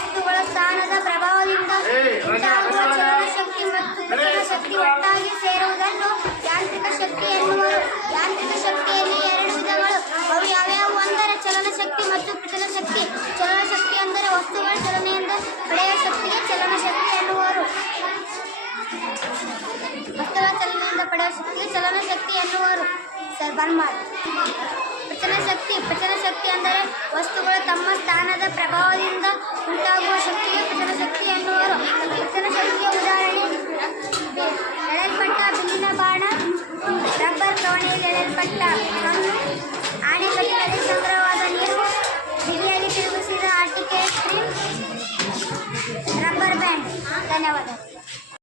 ವಸ್ತುಗಳ ಸ್ಥಾನದ ಪ್ರಭಾವದಿಂದ ಉಂಟಾಗುವ ಶಕ್ತಿ ಮತ್ತು ಶಕ್ತಿ ಒಟ್ಟಾಗಿ ಸೇರುವುದನ್ನು ಯಾಂತ್ರಿಕ ಶಕ್ತಿ ಎನ್ನುವರು ಯಾಂತ್ರಿಕ ಶಕ್ತಿಯಲ್ಲಿ ಎರಡು ವಿಧಗಳು. ಅವು ಯಾವ್ಯಾವ ಅಂದರೆ ಚಲನ ಶಕ್ತಿ ಮತ್ತು ಪಿಟಲ ಶಕ್ತಿ. ಚಲನ ಶಕ್ತಿ ಅಂದರೆ ವಸ್ತುಗಳ ಚಲನೆಯಿಂದ ಪಡೆಯುವ ಶಕ್ತಿಗೆ ಚಲನ ಶಕ್ತಿ ಎನ್ನುವರು. ವಸ್ತುಗಳ ಚಲನೆಯಿಂದ ಪಡೆಯುವ ಶಕ್ತಿಗೆ ಚಲನ ಶಕ್ತಿ ಎನ್ನುವರು. ಸರ್ ಬರ್ಮಾಡ್ ಪ್ರಚನ ಶಕ್ತಿ ಪ್ರಚನ ಶಕ್ತಿ. ಪ್ರಭಾವದಿಂದ ಉಂಟಾಗುವ ಶಕ್ತಿಯ ಪಚನ ಶಕ್ತಿ ಎನ್ನುವರು ಪಚನ ಶಕ್ತಿಯ ಉದಾಹರಣೆ ಎಳಲ್ಪಟ್ಟ ಬಿಲ್ಲಿನ ಬಾಣ, ರಬ್ಬರ್ ಕವಣೆಯಲ್ಲಿ ಎಳೆಯಲ್ಪಟ್ಟ ಕಣ್ಣು ಆಣೆಕಟ್ಟಿನಲ್ಲಿ ಸಂಗ್ರಹವಾದ ನೀರು, ಬಿಲ್ಲಿಯಲ್ಲಿ ತಿರುಗಿಸಿದ ಆಟಿಕೆ ರಬ್ಬರ್ ಬ್ಯಾಂಡ್. ಧನ್ಯವಾದ